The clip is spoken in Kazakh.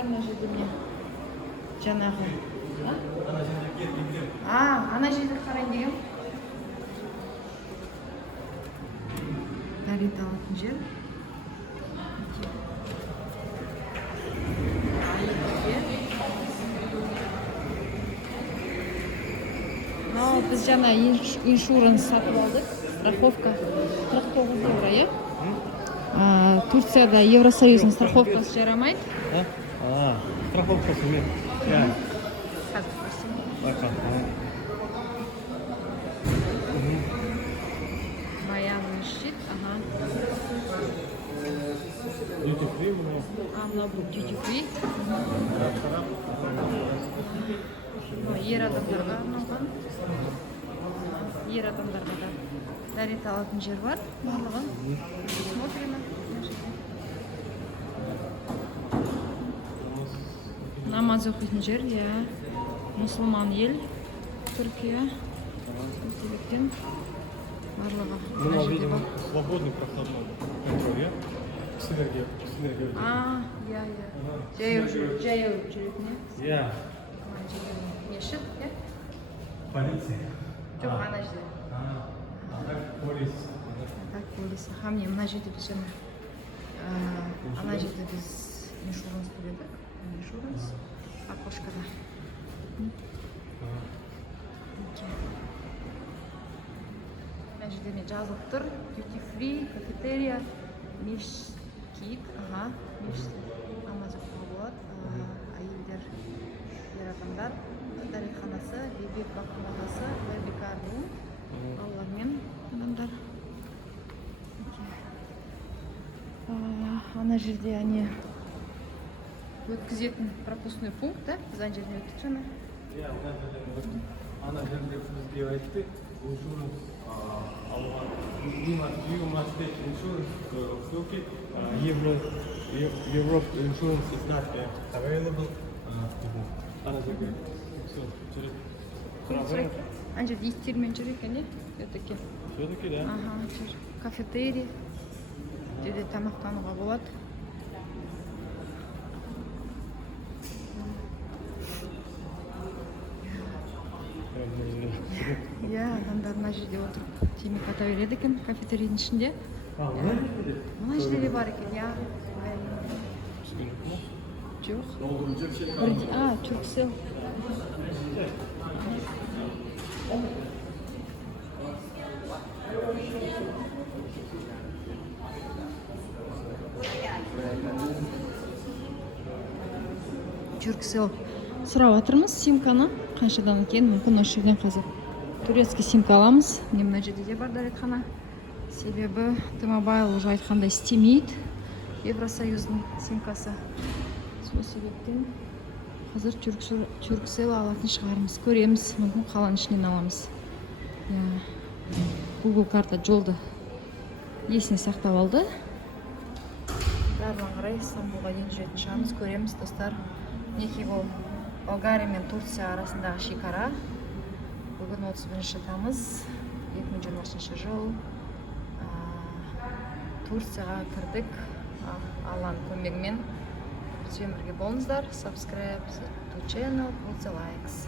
қараңыздар, мына жерде міне жаңағы. Ана жерде қарайын деген. Дәрет алатын жер. Біз жаңа иншуранс сатып алдық. Страховка 49 евро, е? Турцияда Евросоюзның страховкасы жарамайды. Страховкасы мен. Баянный щит, Duty free bunu. Мына бұл duty free. Ер адамдарға арналған. Ер адамдарға да дәрет алатын жер бар. Барлығын смотрим. Намаз оқитын жер, мұсылман ел, Түркия. Себептен барлығы. Мына видимо свободный проходной контроль, я? Синергия. Жаяу жүретін, Я. Мешіт, Полиция. Жоқ, ана жерде. Так, полис. Так, полис. Міне, мына жерде біз жаңа. Ана жерде біз иншуранс төледік. Иншуранс. Окошкада. Мына жерде мен жазылып тұр. Duty free, кафетерия, мешкит. Мешкит. Намаз оқуға болады. Әйелдер, ер адамдар. Дәретханасы, бебек бақылағасы, бебекару. Балалар мен адамдар. Ана жерде өткізетін пропускной пункт, біз ана жерден өттік жаңа. Ана жерде бізге айтты, иншуранс алған. You must take insurance. Okay, Europe insurance is not available. Ана жерге Ана жерде иттермен жүр екен, все-таки. Все-таки, да? Кафетерий. Жерде тамақтануға болады. Адамдар мына жерде отырып темекі ата береді екен кафетерийдің ішінде. Мына жерде де бар екен, Жоқ. Turkcell. Turkcell сұрап жатырмыз симканы. Қаншадан екен, мүмкін осы жерден қазір турецкий симка аламыз. Мына жерде де бар дәретхана. Себебі T-Mobile уже айтқандай істемейді. Евросоюздың симкасы. Сол себептен қазір Turkcell алатын шығарымыз. Көреміз, мүмкін қаланың ішінен аламыз. Google карта жолды есіне сақтап алды. Барлығын қарай Стамбулға дейін жүретін шығармыз. Көреміз, достар. Мінекей бұл Болгария мен Турция арасындағы шекара. Бүгін 31 тамыз 2023 жыл. Турцияға кірдік. Алланың көмегімен. Бізбен бірге болыңыздар. Subscribe to channel, put the likes.